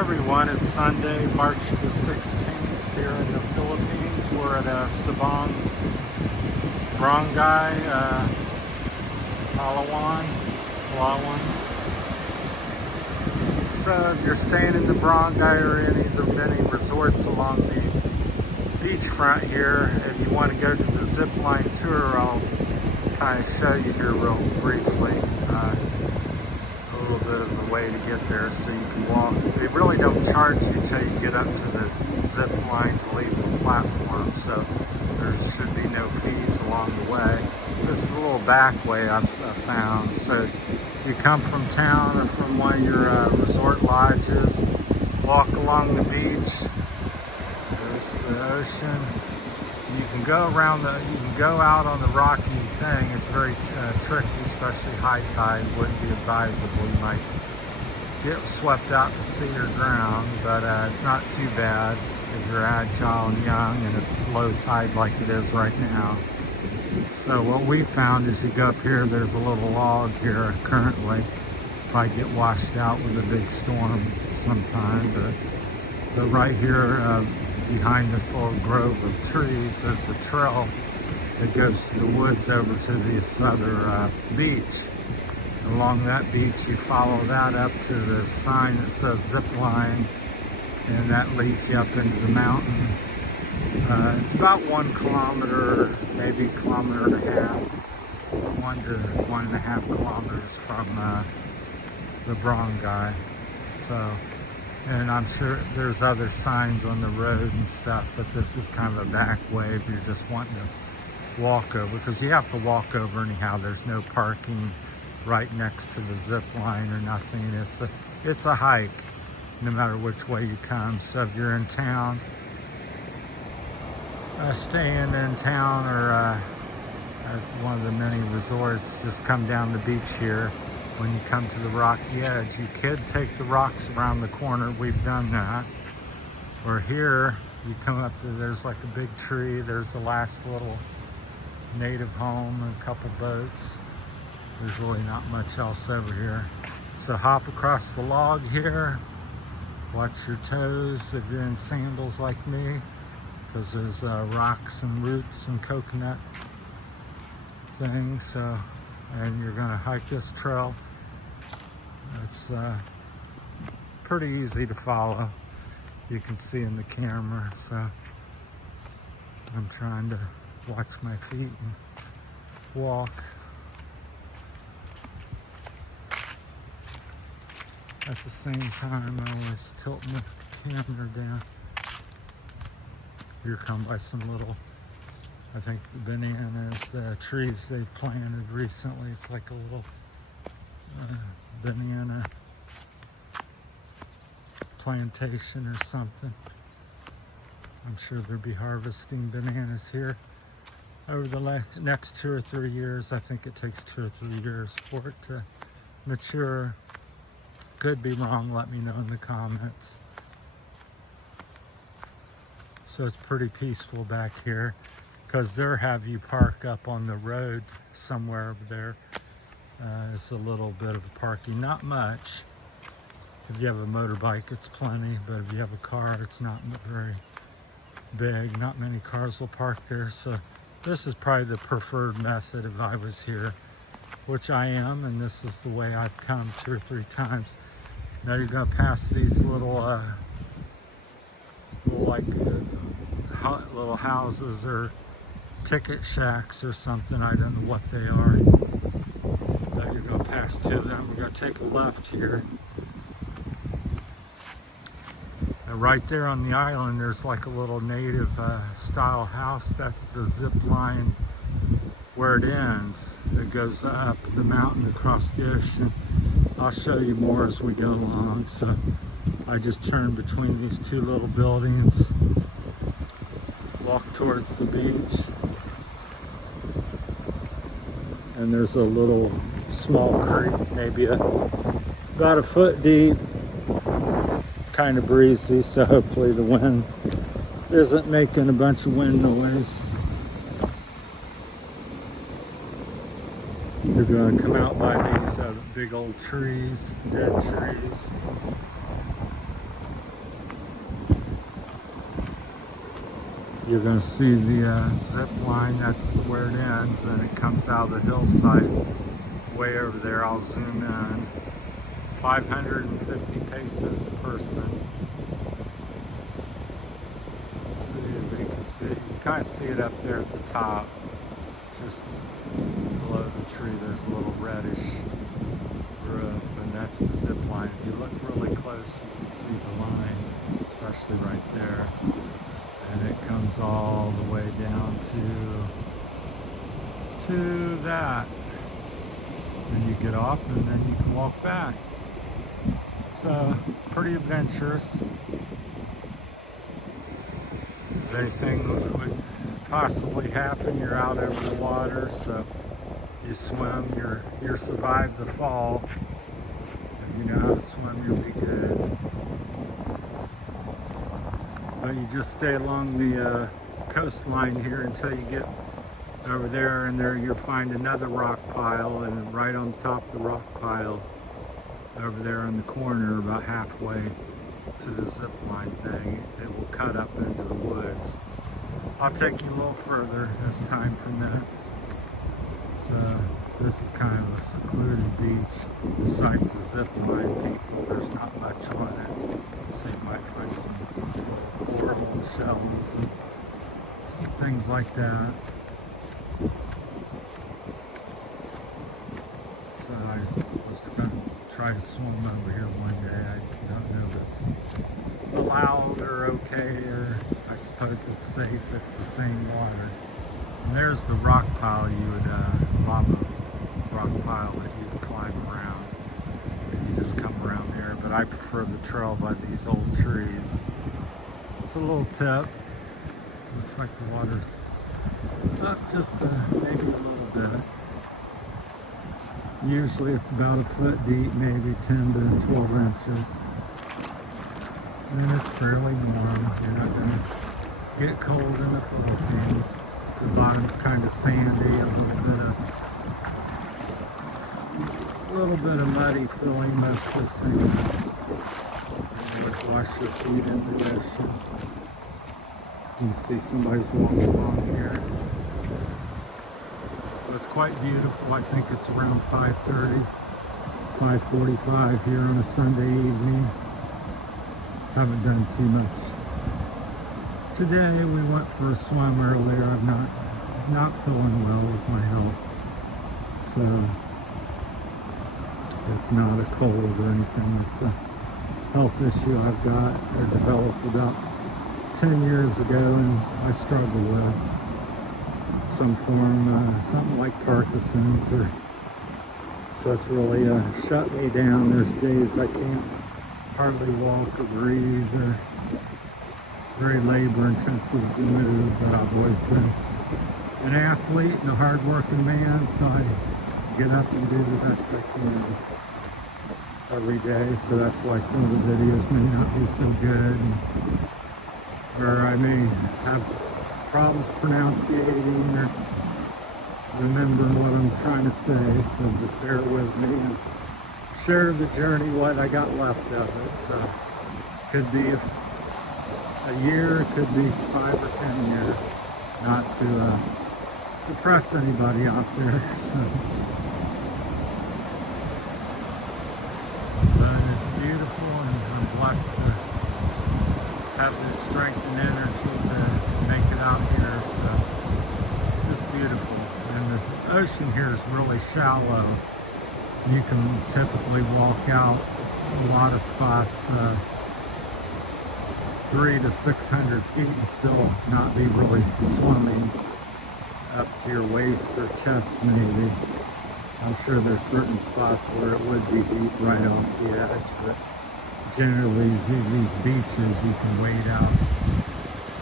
Everyone, it's Sunday, March the 16th here in the Philippines. We're at Sabang, Barangay, Palawan. So if you're staying in the barangay or any of the many resorts along the beachfront here, if you want to go to the zip line tour, I'll kind of show you here real briefly. A little bit of the way to get there so you can walk. They really don't charge you till you get up to the zip line to leave the platform, so there should be no fees along the way. This is a little back way I've found. So you come from town or from one of your resort lodges, walk along the beach. There's the ocean. You can go around you can go out on the rocky thing. It's very tricky, especially high tide. Wouldn't be advisable. You might get swept out to sea or drown, but it's not too bad if you're agile and young and it's low tide like it is right now. So what we found is you go up here, there's a little log here currently. Probably get washed out with a big storm sometime, but right here behind this little grove of trees, there's a trail that goes to the woods over to this other beach. Along that beach, you follow that up to the sign that says zip line, and that leads you up into the mountain. It's about 1 kilometer, maybe a kilometer and a half, 1 to 1.5 kilometers from the barangay. So, and I'm sure there's other signs on the road and stuff, but this is kind of a back way if you're just wanting to walk over, because you have to walk over anyhow. There's no parking right next to the zip line or nothing. It's a hike no matter which way you come. So if you're in town, staying in town or at one of the many resorts, just come down the beach here. When you come to the rocky edge, you could take the rocks around the corner. We've done that. Or here, you come up to, there's like a big tree. There's the last little native home and a couple boats. There's really not much else over here. So hop across the log here. Watch your toes if you're in sandals like me, because there's rocks and roots and coconut things. So, and you're gonna hike this trail. It's pretty easy to follow. You can see in the camera. So I'm trying to watch my feet and walk. At the same time, I always tilt my camera down. You're come by some little, I think, bananas, trees they've planted recently. It's like a little banana plantation or something. I'm sure they'll be harvesting bananas here over the next 2 or 3 years. I think it takes 2 or 3 years for it to mature. Could be wrong, let me know in the comments. So it's pretty peaceful back here, because they'll have you park up on the road somewhere over there. It's a little bit of parking, not much. If you have a motorbike, it's plenty, but if you have a car, it's not very big. Not many cars will park there. So this is probably the preferred method if I was here, which I am, and this is the way I've come 2 or 3 times. Now you're gonna pass these little little houses or ticket shacks or something. I don't know what they are. Now you're gonna pass 2 of them. We're gonna take a left here. And right there on the island, there's like a little native style house. That's the zip line where it ends. It goes up the mountain across the ocean. I'll show you more as we go along. So I just turned between these 2 little buildings, walk towards the beach, and there's a little small creek, maybe about a foot deep. It's kind of breezy, so hopefully the wind isn't making a bunch of wind noise. You're going to come out by these big old trees, dead trees. you're going to see the zip line. That's where it ends, and it comes out of the hillside way over there. I'll zoom in. 550 paces a person. Let's see if you can see. You can kind of see it up there at the top. Just below the tree, there's a little reddish roof, and that's the zip line. If you look really close, you can see the line, especially right there. And it comes all the way down to that. And you get off, and then you can walk back. So, pretty adventurous. If anything would possibly happen, you're out over the water, so you swim, you're survived the fall. If you know how to swim, you'll be good. But you just stay along the coastline here until you get over there, and there you'll find another rock pile, and right on top of the rock pile over there in the corner, about halfway to the zip line thing, it will cut up into the woods. I'll take you a little further as time permits. So this is kind of a secluded beach. Besides the zip line, people, there's not much on it. So you might find some coral shells and some things like that. So I was going to try to swim over here one day. I don't know if it's allowed or okay, or I suppose it's safe. It's the same water. And there's the rock pile lava rock pile that you climb around. And you just come around there. But I prefer the trail by these old trees. It's a little tip. Looks like the water's up just maybe a little bit. Usually it's about a foot deep, maybe 10 to 12 inches. And it's fairly warm. You're not going to get cold in the Philippines. The bottom's kind of sandy, a little bit of muddy filling, mostly sand. And always wash your feet in the ocean. You can see somebody's walking along here. It's quite beautiful. I think it's around 5:30, 5:45 here on a Sunday evening. Haven't done too much today. We went for a swim earlier. I'm not feeling well with my health, so it's not a cold or anything. It's a health issue I've got. I developed about 10 years ago, and I struggle with some form, something like Parkinson's, so it's really shut me down. There's days I can't hardly walk or breathe, or very labor intensive to move, but I've always been an athlete and a hard-working man, so I get up and do the best I can every day. So that's why some of the videos may not be so good, or I may have problems pronunciating or remembering what I'm trying to say, so just bear with me and share the journey, what I got left of it. So could be a year, it could be 5 or 10 years, not to depress anybody out there. So. But it's beautiful, and I'm blessed to have the strength and energy to make it out here. So just beautiful. And the ocean here is really shallow. You can typically walk out a lot of spots 300 to 600 feet and still not be really swimming up to your waist or chest maybe. I'm sure there's certain spots where it would be deep right off the edge, but generally these beaches you can wade out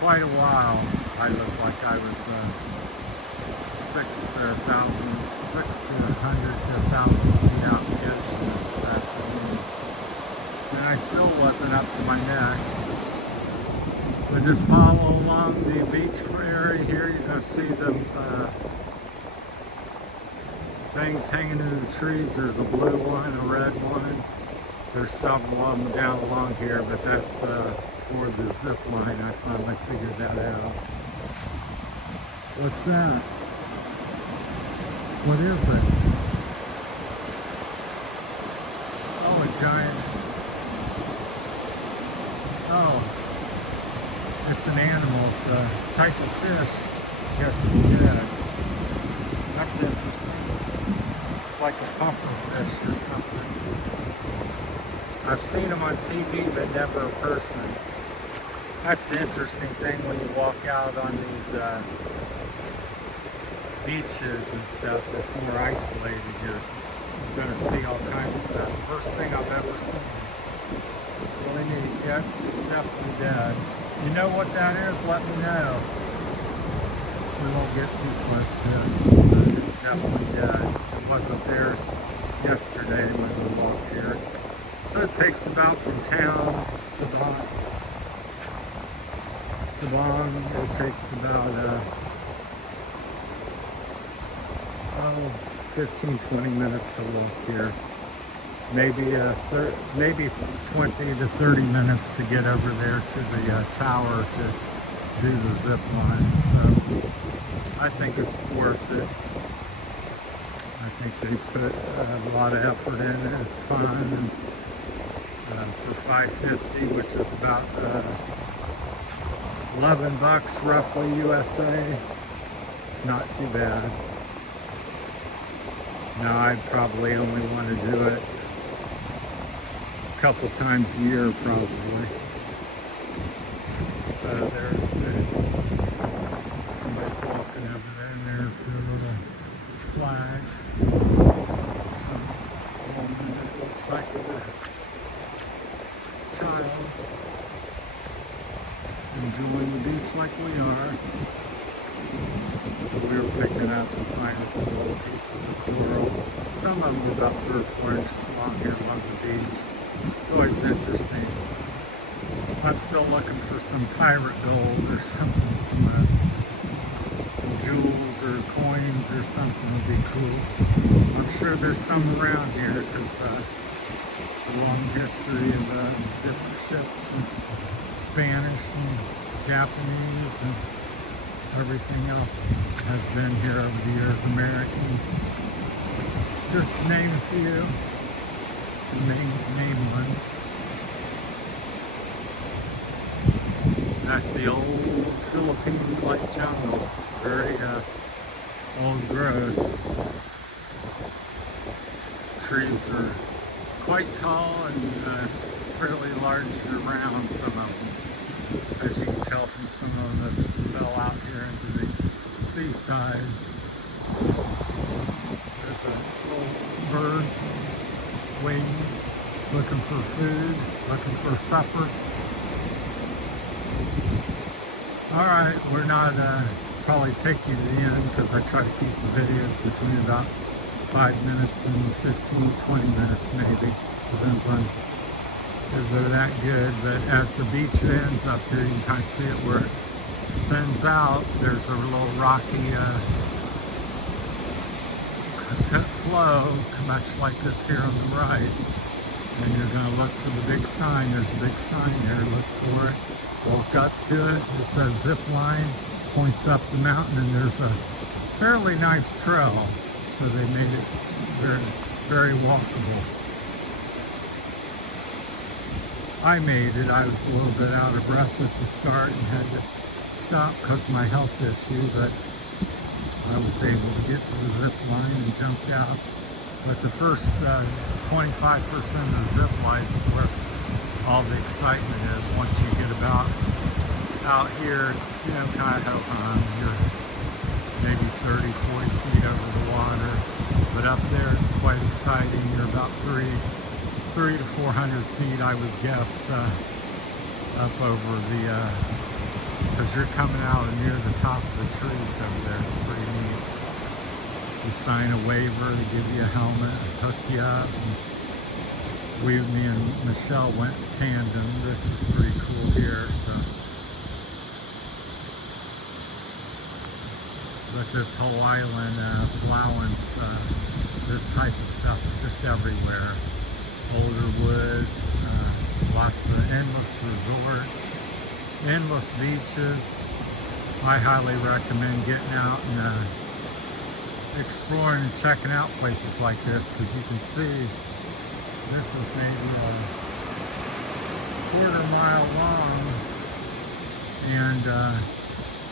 quite a while. I looked like I was 600 to 1,000 feet out in the ocean this afternoon, and I still wasn't up to my neck. But just follow along the beach area here. You're going to see them things hanging in the trees. There's a blue one, a red one. There's several of them down along here, but that's for the zip line. I finally figured that out. What's that? What is it? Oh, a giant. Oh, it's an animal. It's a type of fish. I guess it's dead. That's interesting. It's like a puffer fish or something. I've seen them on TV, but never in person. That's the interesting thing when you walk out on these beaches and stuff that's more isolated. You're going to see all kinds of stuff. First thing I've ever seen. Really neat. Yeah, it's definitely dead. You know what that is? Let me know. We won't get too close to it. But it's definitely dead. It wasn't there yesterday when we walked here. So it takes about from town, Sabang, it takes about 15-20 minutes to walk here. Maybe 20 to 30 minutes to get over there to the tower to do the zip line. So I think it's worth it. I think they put a lot of effort in it. It's fun. And, for $5.50, which is about $11 roughly USA. It's not too bad. Now I'd probably only want to do it a couple times a year probably. So there's somebody's walking over there, and there's the little flags. Some woman that looks like a child enjoying the beach like we are. So we were picking up and finding some little pieces of coral. Some of them were about 3 or 4 inches long here along the beach. It's always interesting. I'm still looking for some pirate gold or something, some jewels or coins or something would be cool. I'm sure there's some around here because a long history of different ships, and Spanish and Japanese and everything else has been here over the years. Americans, just to name a few, name one. That's the old Philippine-like jungle, very old growth. Trees are quite tall and fairly large around, some of them. As you can tell from some of them that fell out here into the seaside. There's a little bird waiting, looking for food, looking for supper. Alright, we're not probably taking to the end because I try to keep the videos between about 5 minutes and 15-20 minutes maybe. Depends on if they're that good. But as the beach ends up here, you can kind of see it where it thins out. There's a little rocky flow, much like this here on the right. And you're going to look for the big sign. There's a big sign there. Look for it. Walk up to it. It says zip line. Points up the mountain, and there's a fairly nice trail. So they made it very, very walkable. I made it. I was a little bit out of breath at the start and had to stop because of my health issue, but I was able to get to the zip line and jumped out. But the first 25% of the zip line is where all the excitement is. Once you get about out here, it's, you know, kind of you're maybe 30, 40 feet over the water. But up there, it's quite exciting. You're about 3 to 400 feet, I would guess, up over the, because you're coming out near the top of the trees over there. It's pretty neat. You sign a waiver, they give you a helmet, hook you up. And me and Michelle went tandem. This is pretty cool here. So, but this whole island, Palawan's, this type of stuff just everywhere. Older woods, lots of endless resorts, endless beaches. I highly recommend getting out and exploring and checking out places like this, because you can see this is maybe a quarter-mile long, and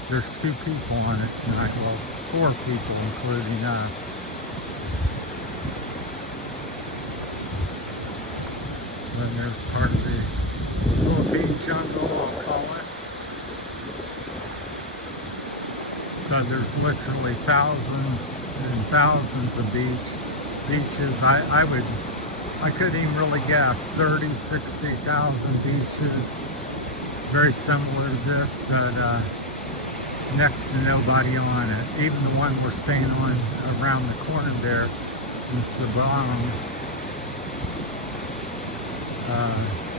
there's 2 people on it tonight. Well, 4 people, including us. Then there's part of the Philippine jungle, I'll call it. So there's literally thousands and thousands of beaches. I couldn't even really guess, 30, 60,000 beaches, very similar to this, that next to nobody on it. Even the one we're staying on around the corner there in Sabang,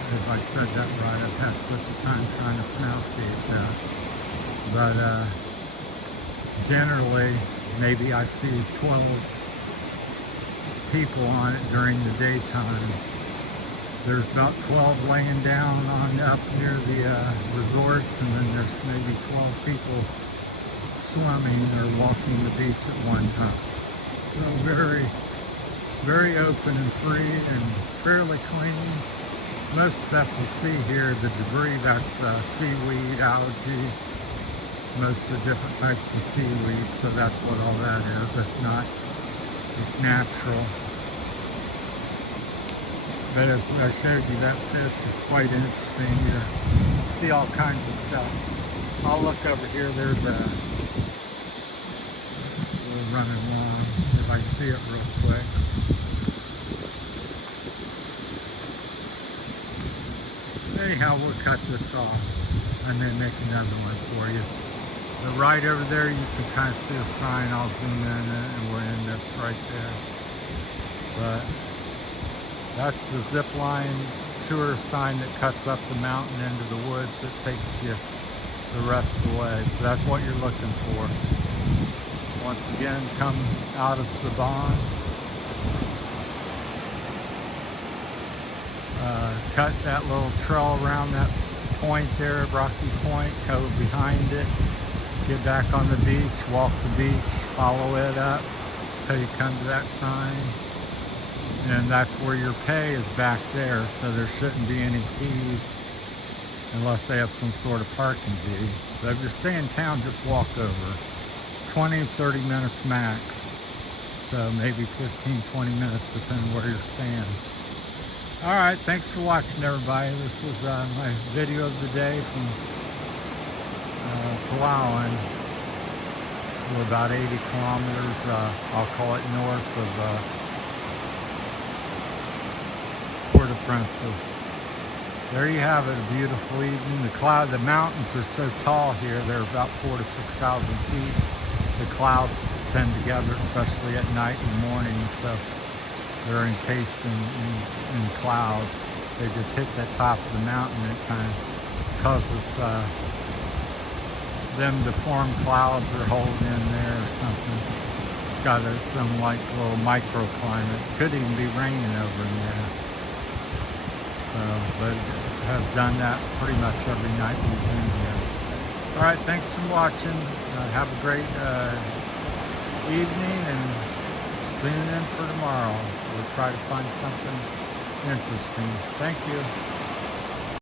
if I said that right, I've had such a time trying to pronunciate that. But generally, maybe I see 12 people on it during the daytime. There's about 12 laying down on up near the resorts, and then there's maybe 12 people swimming or walking the beach at one time. So very, very open and free and fairly clean. Most stuff you see here, the debris, that's seaweed, algae, most of the different types of seaweed, so that's what all that is. That's not, it's natural. But as I showed you, that fish is quite interesting. You see all kinds of stuff. I'll look over here, there's a, we're running along, if I see it real quick. Anyhow, we'll cut this off and then make another one for you. But right over there, you can kind of see a sign. I'll zoom in and we're in, that's right there. But that's the zip line tour sign that cuts up the mountain into the woods that takes you the rest of the way. So that's what you're looking for. Once again, come out of Sabang. Cut that little trail around that point there, Rocky Point, go behind it, get back on the beach, walk the beach, follow it up until you come to that sign. And that's where your pay is, back there, so there shouldn't be any fees unless they have some sort of parking fee. So if you're staying in town, just walk over. 20, 30 minutes max. So maybe 15, 20 minutes depending where you're staying. Alright, thanks for watching, everybody. This was my video of the day from Palawan. We're about 80 kilometers, I'll call it north of Puerto. There you have it, a beautiful evening. The mountains are so tall here, they're about 4,000 to 6,000 feet. The clouds tend together, especially at night and morning, so they're encased in clouds. They just hit the top of the mountain, and it kind of causes them to form clouds or hold in there or something. It's got some like little microclimate. Could even be raining over in there. So, but it has done that pretty much every night we've been here. All right, thanks for watching. Have a great evening, and tune in for tomorrow. We'll try to find something interesting. Thank you.